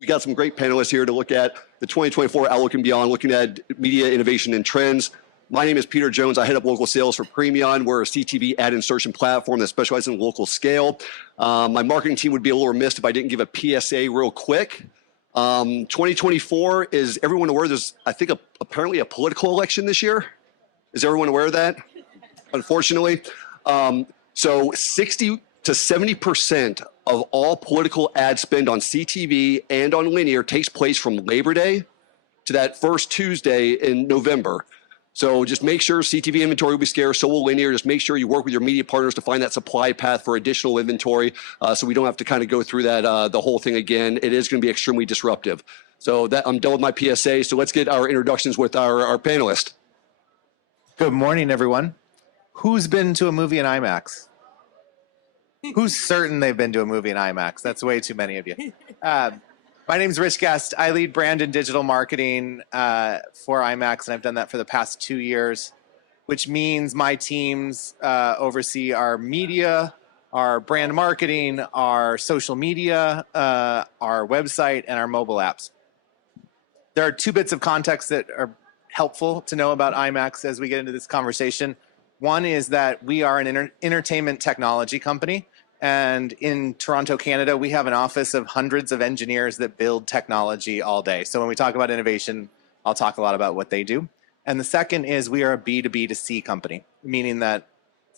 We got some great panelists here to look at the 2024 outlook and beyond, looking at media innovation and trends. My name is Peter Jones. I head up local sales for Premion. We're a CTV ad insertion platform that specializes in local scale. My marketing team would be a little remiss if I didn't give a PSA real quick. 2024, is everyone aware there's, I think, apparently a political election this year? Is everyone aware of that? Unfortunately. So 60 to 70% of all political ad spend on CTV and on linear takes place from Labor Day to that first Tuesday in November. So just make sure CTV inventory will be scarce, so will linear. Just make sure you work with your media partners to find that supply path for additional inventory so we don't have to kind of go through that the whole thing again. It is going to be extremely disruptive. So that I'm done with my PSA. So let's get our introductions with our panelists. Good morning, everyone. Who's been to a movie in IMAX? Who's certain they've been to a movie in IMAX? That's way too many of you. My name's Rich Guest. I lead brand and digital marketing for IMAX, and I've done that for the past 2 years, which means my teams oversee our media, our brand marketing, our social media, our website, and our mobile apps. There are 2 bits of context that are helpful to know about IMAX as we get into this conversation. One is that we are an entertainment technology company. And in Toronto, Canada, we have an office of hundreds of engineers that build technology all day. So when we talk about innovation, I'll talk a lot about what they do. And the second is we are a B2B2C company, meaning that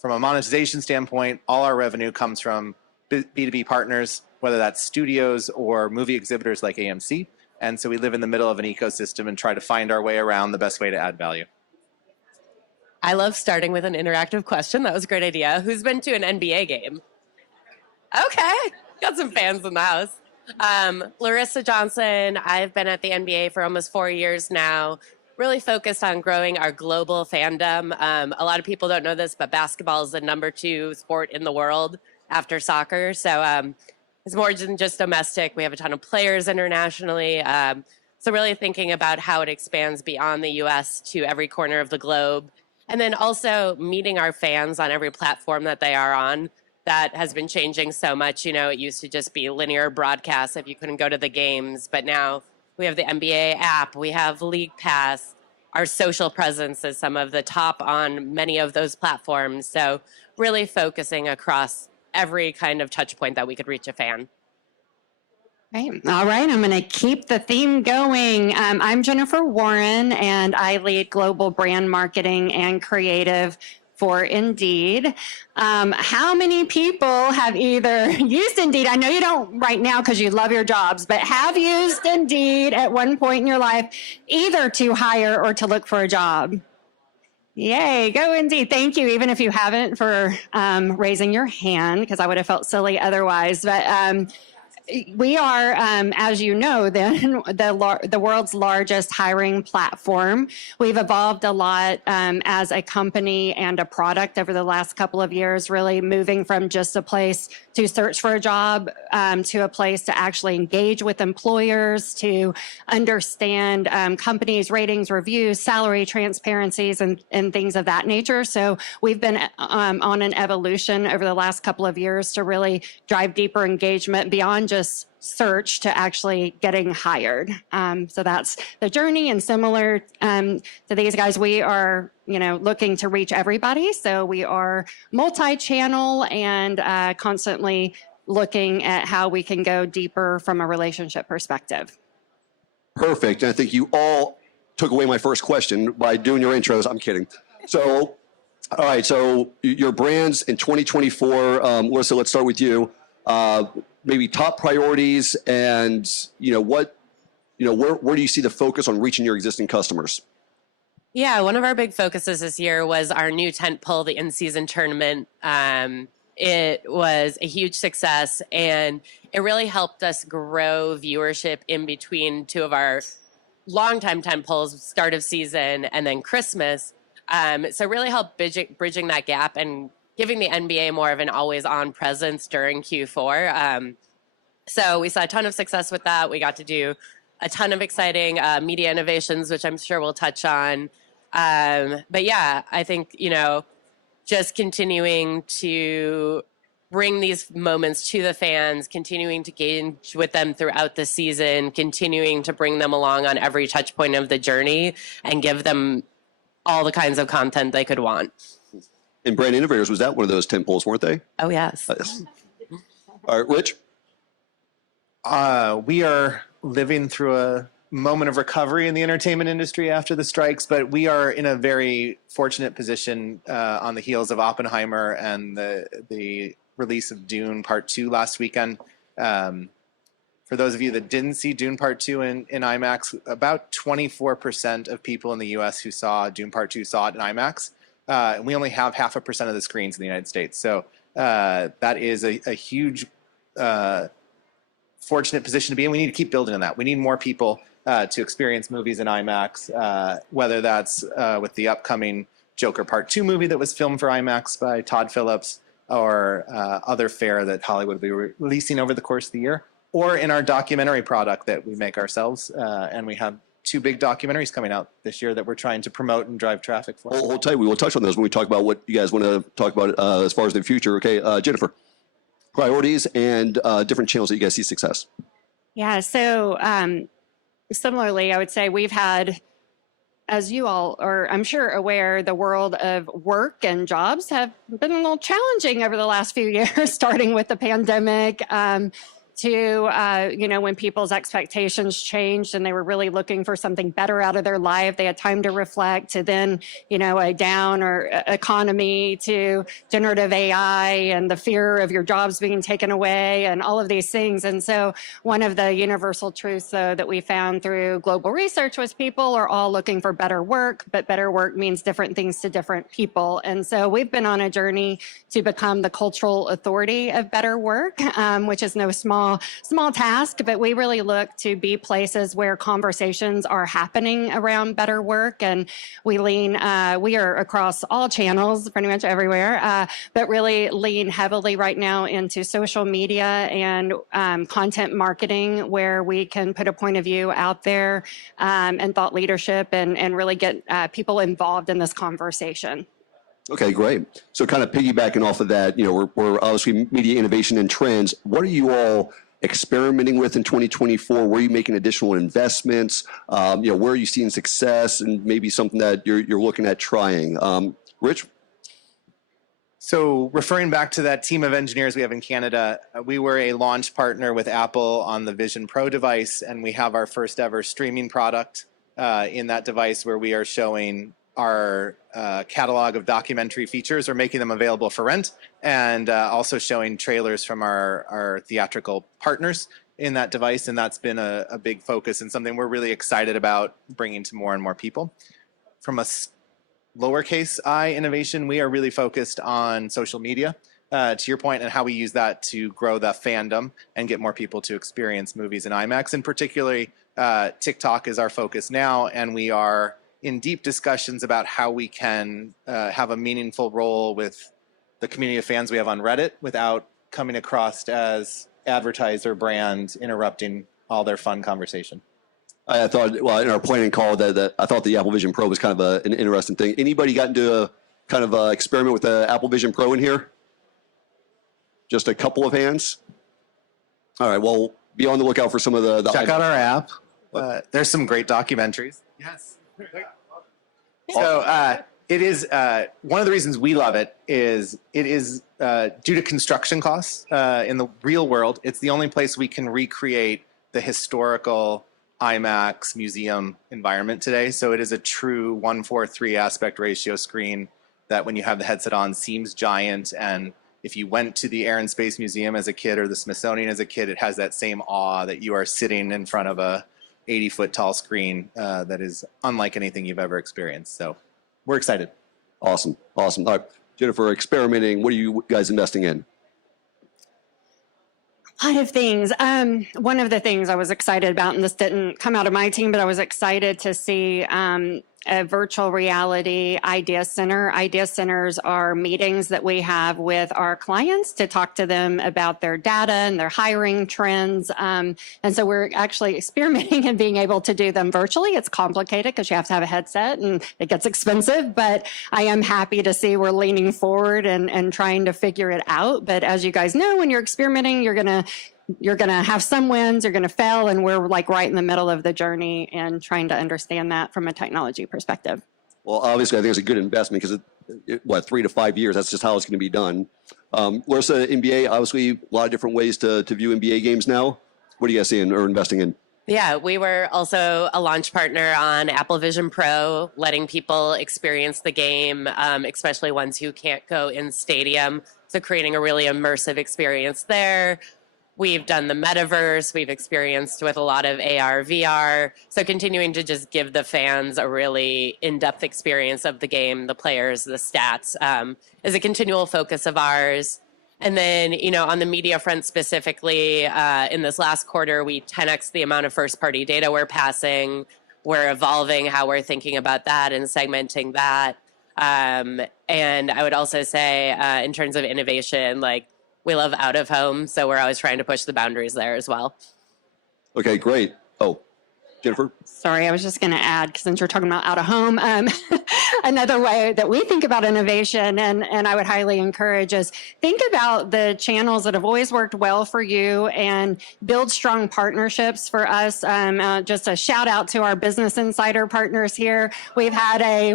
from a monetization standpoint, all our revenue comes from B2B partners, whether that's studios or movie exhibitors like AMC. And so we live in the middle of an ecosystem and try to find our way around the best way to add value. I love starting with an interactive question. That was a great idea. Who's been to an NBA game? Okay, got some fans in the house. Larisa Johnson, I've been at the NBA for almost 4 years now, really focused on growing our global fandom. A lot of people don't know this, but basketball is the #2 sport in the world after soccer. So it's more than just domestic. We have a ton of players internationally. So really thinking about how it expands beyond the US to every corner of the globe. And then also meeting our fans on every platform that they are on. That has been changing so much. You know, it used to just be linear broadcasts if you couldn't go to the games. But now we have the NBA app, we have League Pass. Our social presence is some of the top on many of those platforms. So really focusing across every kind of touch point that we could reach a fan. Right. All right. I'm going to keep the theme going. I'm Jennifer Warren, and I lead global brand marketing and creative for Indeed. How many people have either used Indeed? I know you don't right now because you love your jobs, but have used Indeed at one point in your life, either to hire or to look for a job? Yay, go Indeed. Thank you, even if you haven't, for raising your hand, because I would have felt silly otherwise. But we are, as you know, the world's largest hiring platform. We've evolved a lot as a company and a product over the last couple of years, really moving from just a place to search for a job to a place to actually engage with employers, to understand companies' ratings, reviews, salary transparencies, and things of that nature. So we've been on an evolution over the last couple of years to really drive deeper engagement beyond just search to actually getting hired. So that's the journey, and similar to these guys, we are, looking to reach everybody. So we are multi-channel and constantly looking at how we can go deeper from a relationship perspective. Perfect. And I think you all took away my first question by doing your intros. I'm kidding. So, all right. So your brands in 2024, Larisa, let's start with you. Maybe top priorities and, where do you see the focus on reaching your existing customers? Yeah, one of our big focuses this year was our new tentpole, the in-season tournament. It was a huge success, and it really helped us grow viewership in between 2 of our longtime tentpoles, start of season and then Christmas. So really helped bridging that gap and giving the NBA more of an always-on presence during Q4. So we saw a ton of success with that. We got to do a ton of exciting media innovations, which I'm sure we'll touch on. But yeah, I think, just continuing to bring these moments to the fans, continuing to engage with them throughout the season, continuing to bring them along on every touch point of the journey and give them all the kinds of content they could want. And Brand Innovators, was that one of those tentpoles, weren't they? Oh, yes. Yes. All right, Rich? We are living through a moment of recovery in the entertainment industry after the strikes, but we are in a very fortunate position on the heels of Oppenheimer and the release of Dune Part 2 last weekend. For those of you that didn't see Dune Part 2 in IMAX, about 24% of people in the US who saw Dune Part 2 saw it in IMAX. And we only have 0.5% of the screens in the United States. So that is a huge fortunate position to be in. We need to keep building on that. We need more people to experience movies in IMAX, whether that's with the upcoming Joker Part 2 movie that was filmed for IMAX by Todd Phillips, or other fare that Hollywood will be releasing over the course of the year, or in our documentary product that we make ourselves. And we have 2 big documentaries coming out this year that we're trying to promote and drive traffic for. Hold tight. We will touch on those when we talk about what you guys want to talk about as far as the future. Okay, Jennifer, priorities and different channels that you guys see success. Yeah, so similarly, I would say we've had, as you all are, I'm sure, aware, the world of work and jobs have been a little challenging over the last few years, starting with the pandemic. To, when people's expectations changed and they were really looking for something better out of their life, they had time to reflect, to then, a down or economy, to generative AI and the fear of your jobs being taken away and all of these things. And so one of the universal truths, though, that we found through global research was people are all looking for better work, but better work means different things to different people. And so we've been on a journey to become the cultural authority of better work, which is no small task, but we really look to be places where conversations are happening around better work. And we we are across all channels, pretty much everywhere, but really lean heavily right now into social media and content marketing, where we can put a point of view out there and thought leadership and really get people involved in this conversation. Okay, great. So kind of piggybacking off of that, we're obviously media innovation and trends. What are you all experimenting with in 2024? Where are you making additional investments? Where are you seeing success and maybe something that you're looking at trying? Rich? So referring back to that team of engineers we have in Canada, we were a launch partner with Apple on the Vision Pro device, and we have our first ever streaming product in that device, where we are showing our catalog of documentary features, or making them available for rent, and also showing trailers from our theatrical partners in that device. And that's been a big focus and something we're really excited about bringing to more and more people. From a lowercase I innovation, we are really focused on social media, to your point, and how we use that to grow the fandom and get more people to experience movies in IMAX. And particularly, TikTok is our focus now, and we are in deep discussions about how we can have a meaningful role with the community of fans we have on Reddit without coming across as advertiser brand interrupting all their fun conversation. I thought, well, in our planning call, that I thought the Apple Vision Pro was kind of an interesting thing. Anybody got into a kind of experiment with the Apple Vision Pro in here? Just a couple of hands? All right, well, be on the lookout for some of the Check out our app. There's some great documentaries. Yes. So it is one of the reasons we love it is due to construction costs in the real world. It's the only place we can recreate the historical IMAX museum environment today. So it is a true 1:3 aspect ratio screen that, when you have the headset on, seems giant. And if you went to the Air and Space Museum as a kid, or the Smithsonian as a kid, it has that same awe that you are sitting in front of a 80-foot tall screen that is unlike anything you've ever experienced. So we're excited. Awesome. All right, Jennifer, experimenting, what are you guys investing in? A lot of things. One of the things I was excited about, and this didn't come out of my team, but I was excited to see a virtual reality idea center. Idea centers are meetings that we have with our clients to talk to them about their data and their hiring trends. And so we're actually experimenting and being able to do them virtually. It's complicated because you have to have a headset and it gets expensive, but I am happy to see we're leaning forward and trying to figure it out. But as you guys know, when you're experimenting, you're going to have some wins, you're going to fail, and we're like right in the middle of the journey and trying to understand that from a technology perspective. Well, obviously, I think it's a good investment because, 3 to 5 years, that's just how it's going to be done. Larisa, NBA, obviously, a lot of different ways to view NBA games now. What are you guys seeing or investing in? Yeah, we were also a launch partner on Apple Vision Pro, letting people experience the game, especially ones who can't go in stadium. So creating a really immersive experience there. We've done the metaverse. We've experienced with a lot of AR, VR. So continuing to just give the fans a really in-depth experience of the game, the players, the stats, is a continual focus of ours. And then, on the media front specifically, in this last quarter, we 10x the amount of first-party data we're passing. We're evolving how we're thinking about that and segmenting that. And I would also say, in terms of innovation, we love out of home, so we're always trying to push the boundaries there as well. Okay, great. Oh, Jennifer? Sorry, I was just going to add, since you're talking about out of home, another way that we think about innovation, and I would highly encourage, is think about the channels that have always worked well for you and build strong partnerships for us. Just a shout out to our Business Insider partners here. We've had a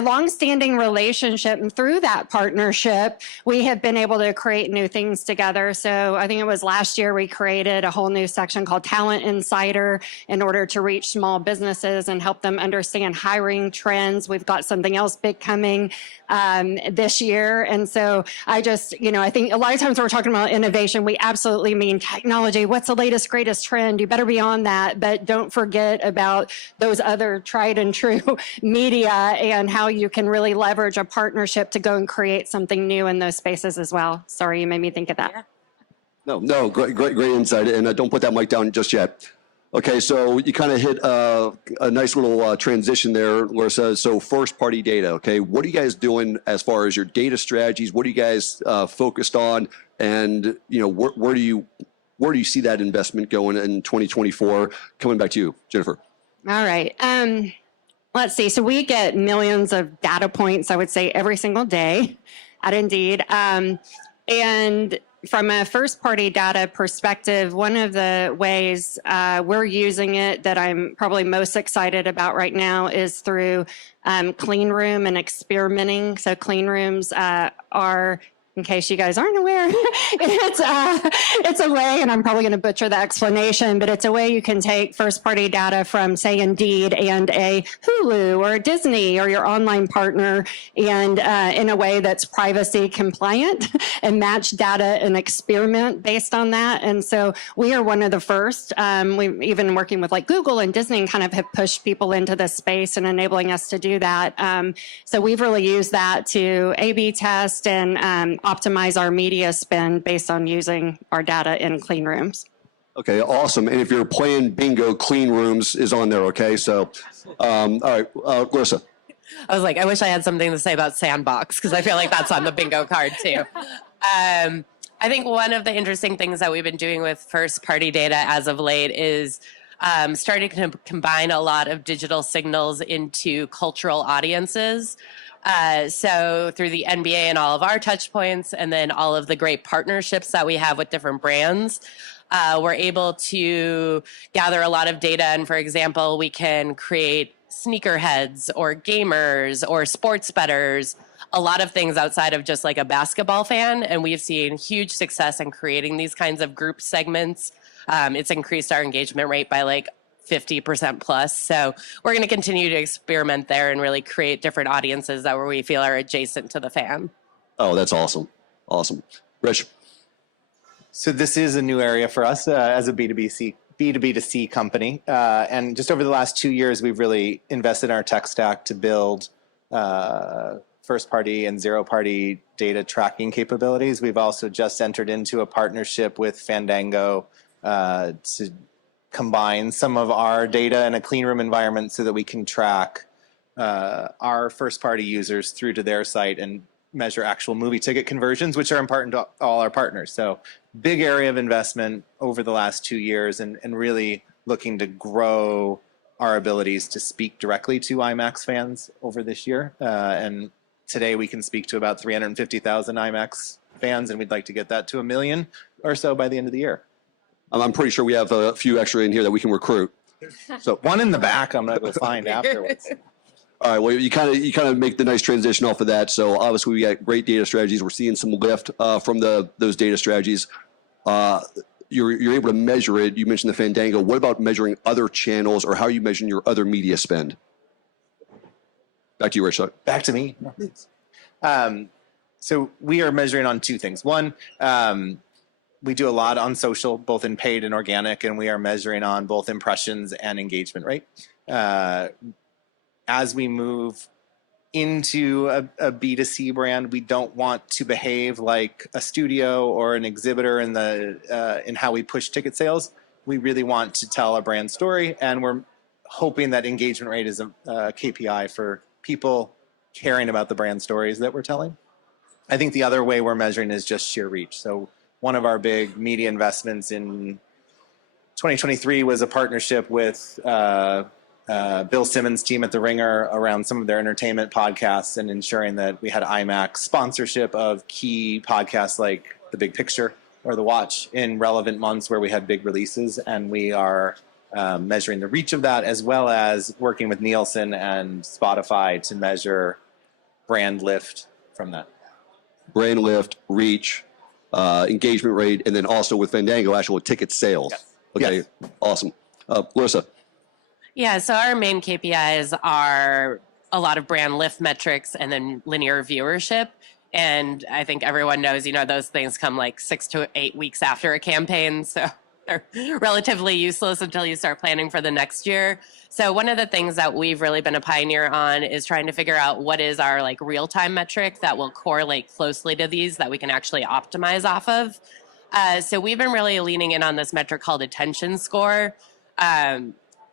long-standing relationship, and through that partnership, we have been able to create new things together. So I think it was last year we created a whole new section called Talent Insider in order to reach small businesses and help them understand hiring trends. We've got something else big coming this year. And so I think a lot of times when we're talking about innovation, we absolutely mean technology. What's the latest, greatest trend? You better be on that, but don't forget about those other tried and true media and how you can really leverage a partnership to go and create something new in those spaces as well. Sorry, you made me think of that. Yeah. No, great insight. And don't put that mic down just yet. Okay, so you kind of hit a nice little transition there, Larisa. So first-party data, okay? What are you guys doing as far as your data strategies? What are you guys focused on? And, where do you see that investment going in 2024? Coming back to you, Jennifer. All right. Let's see. So we get millions of data points, I would say, every single day at Indeed. And from a first-party data perspective, one of the ways we're using it that I'm probably most excited about right now is through clean room and experimenting. So clean rooms are, in case you guys aren't aware, it's a way, and I'm probably going to butcher the explanation, but it's a way you can take first-party data from, say, Indeed and a Hulu or a Disney or your online partner, and in a way that's privacy compliant and match data and experiment based on that. And so we are one of the first. We've even working with Google and Disney and kind of have pushed people into this space and enabling us to do that. So we've really used that to A/B test and optimize our media spend based on using our data in clean rooms. Okay, awesome. And if you're playing bingo, clean rooms is on there, okay? So, all right, Larisa. I was I wish I had something to say about Sandbox, because I feel like that's on the bingo card too. I think one of the interesting things that we've been doing with first-party data as of late is starting to combine a lot of digital signals into cultural audiences. So through the NBA and all of our touch points, and then all of the great partnerships that we have with different brands, we're able to gather a lot of data. And for example, we can create sneakerheads or gamers or sports bettors, a lot of things outside of just a basketball fan. And we've seen huge success in creating these kinds of group segments. It's increased our engagement rate by 50% plus. So we're going to continue to experiment there and really create different audiences that we feel are adjacent to the fan. Oh, that's awesome. Awesome. Rich. So this is a new area for us as a B2B2C company. And just over the last 2 years, we've really invested in our tech stack to build first-party and zero-party data tracking capabilities. We've also just entered into a partnership with Fandango to combine some of our data in a clean room environment so that we can track our first-party users through to their site and measure actual movie ticket conversions, which are important to all our partners. So big area of investment over the last 2 years, and really looking to grow our abilities to speak directly to IMAX fans over this year. And today we can speak to about 350,000 IMAX fans, and we'd like to get that to 1 million or so by the end of the year. I'm pretty sure we have a few extra in here that we can recruit. So one in the back, I'm gonna go find afterwards. All right. Well, you kind of make the nice transition off of that. So obviously we got great data strategies. We're seeing some lift from those data strategies. You're able to measure it. You mentioned the Fandango. What about measuring other channels, or how are you measuring your other media spend? Back to you, Rich. Back to me. So we are measuring on 2 things. One, we do a lot on social, both in paid and organic, and we are measuring on both impressions and engagement rate. As we move into a B2C brand, we don't want to behave like a studio or an exhibitor in how we push ticket sales. We really want to tell a brand story, and we're hoping that engagement rate is a KPI for people caring about the brand stories that we're telling. I think the other way we're measuring is just sheer reach. So one of our big media investments in 2023 was a partnership with Bill Simmons' team at The Ringer around some of their entertainment podcasts, and ensuring that we had IMAX sponsorship of key podcasts like The Big Picture or The Watch in relevant months where we had big releases. And we are measuring the reach of that, as well as working with Nielsen and Spotify to measure brand lift from that. Brand lift, reach, engagement rate, and then also with Fandango, actual ticket sales. Yes. Okay, Yes. Awesome. Larisa. Yeah, so our main KPIs are a lot of brand lift metrics and then linear viewership. And I think everyone knows, those things come like 6 to 8 weeks after a campaign. So they're relatively useless until you start planning for the next year. So one of the things that we've really been a pioneer on is trying to figure out what is our like real-time metric that will correlate closely to these that we can actually optimize off of. So we've been really leaning in on this metric called attention score.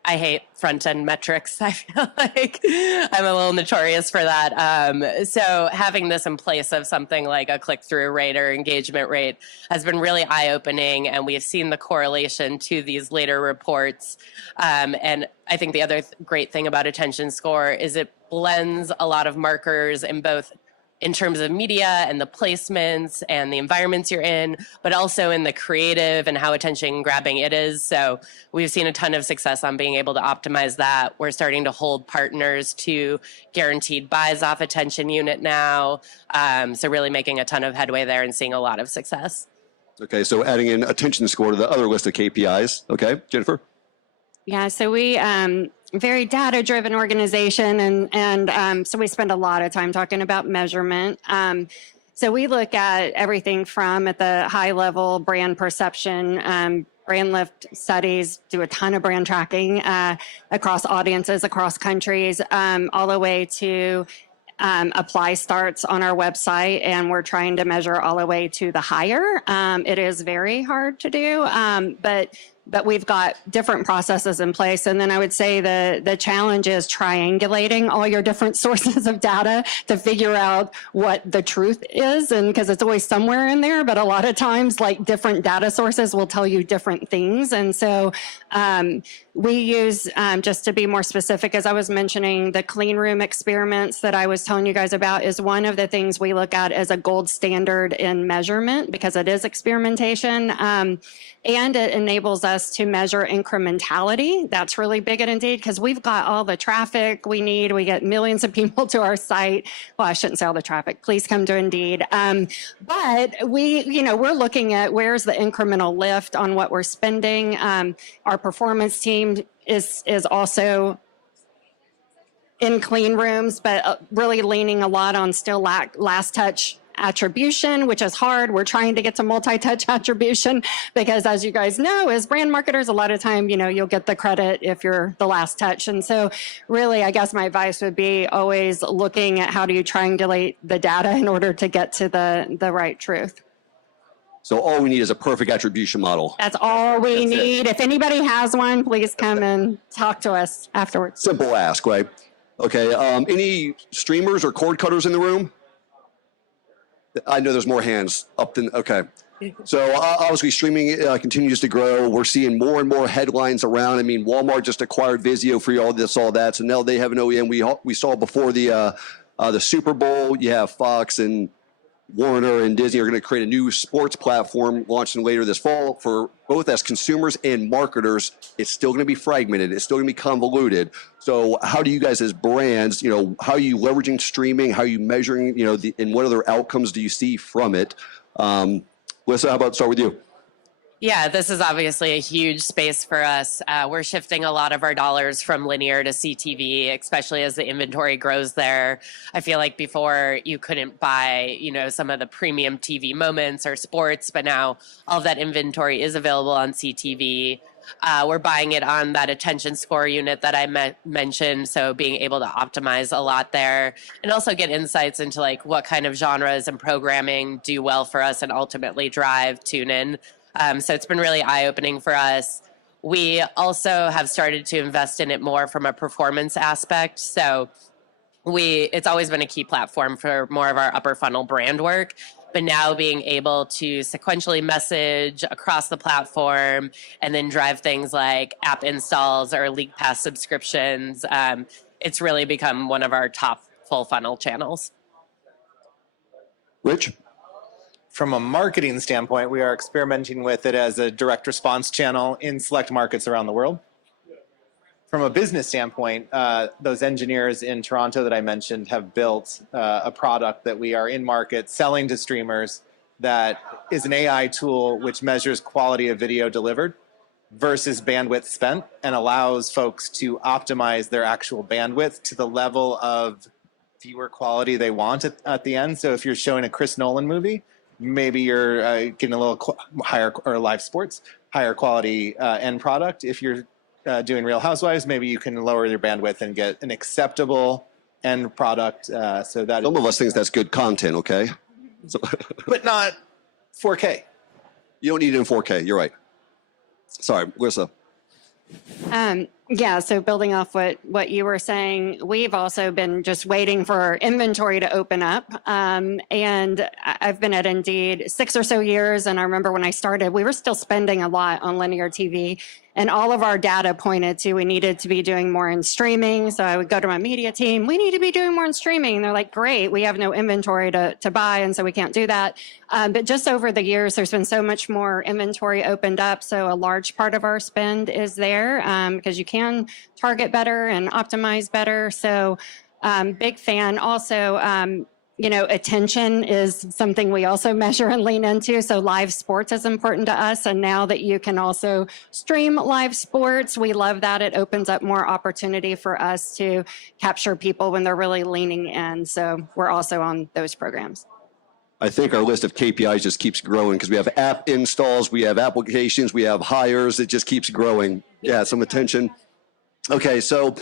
I hate front-end metrics. I feel like I'm a little notorious for that. So having this in place of something like a click-through rate or engagement rate has been really eye-opening, and we have seen the correlation to these later reports. And I think the other great thing about attention score is it blends a lot of markers in terms of media and the placements and the environments you're in, but also in the creative and how attention grabbing it is. So we've seen a ton of success on being able to optimize that. We're starting to hold partners to guaranteed buys off attention unit now. So really making a ton of headway there and seeing a lot of success. Okay, so adding in attention score to the other list of KPIs. Okay, Jennifer. Yeah, so we very data-driven organization, and so we spend a lot of time talking about measurement. So we look at everything from at the high level brand perception, brand lift studies, do a ton of brand tracking across audiences, across countries, all the way to apply starts on our website, and we're trying to measure all the way to the hire. It is very hard to do, but we've got different processes in place. And then I would say the challenge is triangulating all your different sources of data to figure out what the truth is. And because it's always somewhere in there, but a lot of times like different data sources will tell you different things. And so we use, just to be more specific, as I was mentioning, the clean room experiments that I was telling you guys about is one of the things we look at as a gold standard in measurement, because it is experimentation. And it enables us to measure incrementality. That's really big at Indeed, because we've got all the traffic we need. We get millions of people to our site. Well, I shouldn't say all the traffic. Please come to Indeed. But we're looking at where's the incremental lift on what we're spending. Our performance team is also in clean rooms, but really leaning a lot on still last touch attribution, which is hard. We're trying to get to multi-touch attribution because, as you guys know, as brand marketers, a lot of time, you'll get the credit if you're the last touch. And so really, I guess my advice would be always looking at how do you triangulate the data in order to get to the right truth. So all we need is a perfect attribution model. That's all we That's it. need. If anybody has one, please come and talk to us afterwards. Simple ask, right? Okay. Any streamers or cord cutters in the room? I know there's more hands up than, okay. So obviously streaming continues to grow. We're seeing more and more headlines around. I mean, Walmart just acquired Vizio for all this, all that. So now they have an OEM. We saw before the Super Bowl, you have Fox and Warner and Disney are going to create a new sports platform launching later this fall for both as consumers and marketers. It's still going to be fragmented. It's still going to be convoluted. So how do you guys as brands, how are you leveraging streaming? How are you measuring, and what other outcomes do you see from it? Larisa, how about start with you? Yeah, this is obviously a huge space for us. We're shifting a lot of our dollars from linear to CTV, especially as the inventory grows there. I feel like before you couldn't buy, some of the premium TV moments or sports, but now all of that inventory is available on CTV. We're buying it on that attention score unit that I mentioned, so being able to optimize a lot there and also get insights into like what kind of genres and programming do well for us and ultimately drive tune in. So it's been really eye-opening for us. We also have started to invest in it more from a performance aspect. So it's always been a key platform for more of our upper funnel brand work. But now being able to sequentially message across the platform and then drive things like app installs or League Pass subscriptions, it's really become one of our top full funnel channels. Rich? From a marketing standpoint, we are experimenting with it as a direct response channel in select markets around the world. From a business standpoint, those engineers in Toronto that I mentioned have built a product that we are in market selling to streamers that is an AI tool which measures quality of video delivered versus bandwidth spent and allows folks to optimize their actual bandwidth to the level of viewer quality they want at the end. So if you're showing a Chris Nolan movie, maybe you're getting a little higher, or live sports, higher quality end product. If you're doing Real Housewives, maybe you can lower your bandwidth and get an acceptable end product. So that Some of us think that's good content, okay? So, but not 4K. you don't need it in 4K. You're right. Sorry, Larisa. Yeah, so building off what you were saying, we've also been just waiting for inventory to open up. And I've been at Indeed 6 or so years. And I remember when I started, we were still spending a lot on linear TV. And all of our data pointed to we needed to be doing more in streaming. So I would go to my media team, we need to be doing more in streaming. And they're like, great, we have no inventory to buy, and so we can't do that. But just over the years, there's been so much more inventory opened up. So a large part of our spend is there because you can target better and optimize better. So big fan. Also, attention is something we also measure and lean into. So live sports is important to us. And now that you can also stream live sports, we love that. It opens up more opportunity for us to capture people when they're really leaning in. So we're also on those programs. I think our list of KPIs just keeps growing because we have app installs, we have applications, we have hires. It just keeps growing. Yeah, some attention. Okay, so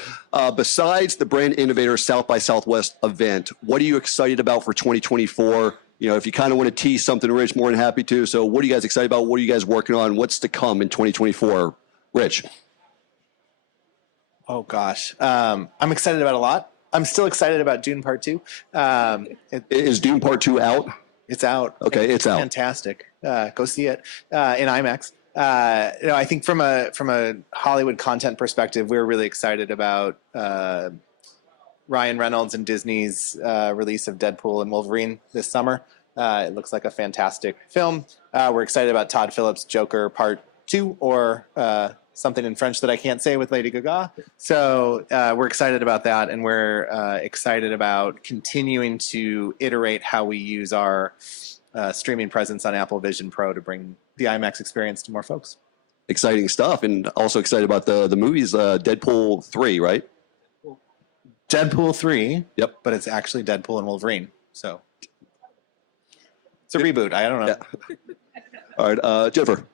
besides the Brand Innovators South by Southwest event, what are you excited about for 2024? If you kind of want to tease something, Rich, more than happy to. So what are you guys excited about? What are you guys working on? What's to come in 2024? Rich? Oh, gosh. I'm excited about a lot. I'm still excited about Dune Part 2. Is Dune Part 2 out? It's out. Okay, it's out. Fantastic. Go see it in IMAX. I think from a Hollywood content perspective, we're really excited about Ryan Reynolds and Disney's release of Deadpool and Wolverine this summer. It looks like a fantastic film. We're excited about Todd Phillips' Joker Part 2, or something in French that I can't say with Lady Gaga. So we're excited about that, and we're excited about continuing to iterate how we use our streaming presence on Apple Vision Pro to bring the IMAX experience to more folks. Exciting stuff, and also excited about the movies, Deadpool 3, right? Deadpool 3. Yep. But it's actually Deadpool and Wolverine. So it's a reboot. I don't know. Yeah. All right, Jennifer.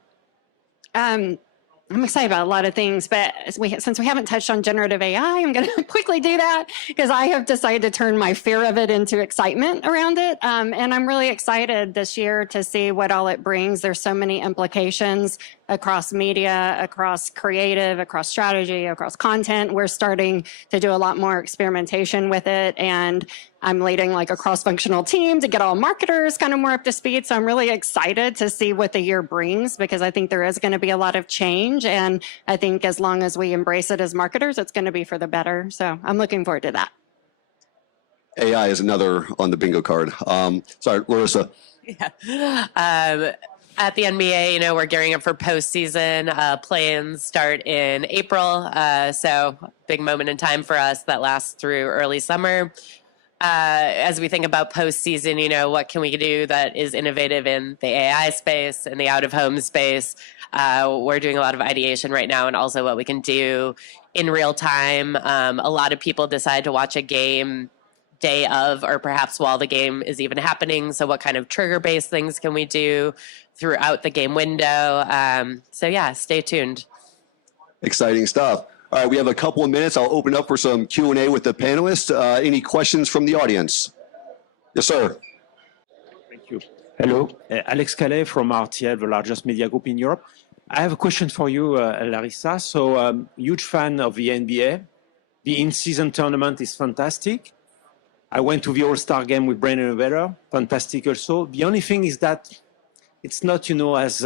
I'm excited about a lot of things, but since we haven't touched on generative AI, I'm going to quickly do that because I have decided to turn my fear of it into excitement around it. And I'm really excited this year to see what all it brings. There's so many implications across media, across creative, across strategy, across content. We're starting to do a lot more experimentation with it. And I'm leading like a cross-functional team to get all marketers kind of more up to speed. So I'm really excited to see what the year brings because I think there is going to be a lot of change. And I think as long as we embrace it as marketers, it's going to be for the better. So I'm looking forward to that. AI is another on the bingo card. Sorry, Larisa. Yeah. At the NBA, we're gearing up for postseason. Play-ins start in April. So big moment in time for us that lasts through early summer. As we think about postseason, what can we do that is innovative in the AI space and the out-of-home space? We're doing a lot of ideation right now and also what we can do in real time. A lot of people decide to watch a game day of or perhaps while the game is even happening. So what kind of trigger-based things can we do throughout the game window? So yeah, stay tuned. Exciting stuff. All right, we have a couple of minutes. I'll open up for some Q&A with the panelists. Any questions from the audience? Yes, sir. Thank you. Hello, Alex Calais from RTL, the largest media group in Europe. I have a question for you, Larisa. So, huge fan of the NBA. The in-season tournament is fantastic. I went to the All-Star game with Brain Innovator, fantastic also. The only thing is that it's not, as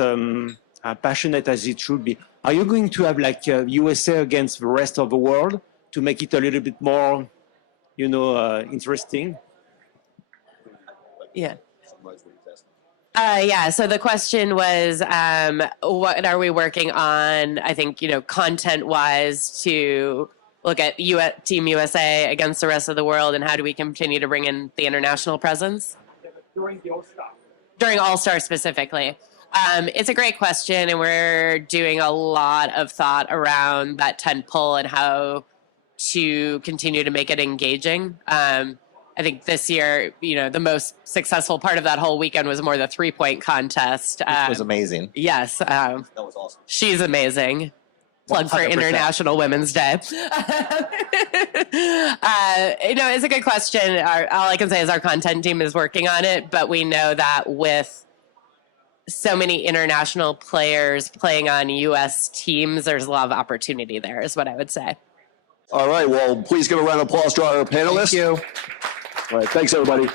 passionate as it should be. Are you going to have like USA against the rest of the world to make it a little bit more, interesting? Yeah. Yeah. So the question was, what are we working on? I think, content-wise to look at Team USA against the rest of the world, and how do we continue to bring in the international presence? During the All-Star. During All-Star specifically. It's a great question, and we're doing a lot of thought around that tent pole and how to continue to make it engaging. I think this year, the most successful part of that whole weekend was more the three-point contest. It was amazing. Yes. That was awesome. She's amazing. Plug for 100%. International Women's Day. It's a good question. All I can say is our content team is working on it, but we know that with so many international players playing on U.S. teams, there's a lot of opportunity there, is what I would say. All right, well, please give a round of applause to our panelists. Thank you. All right, thanks, everybody.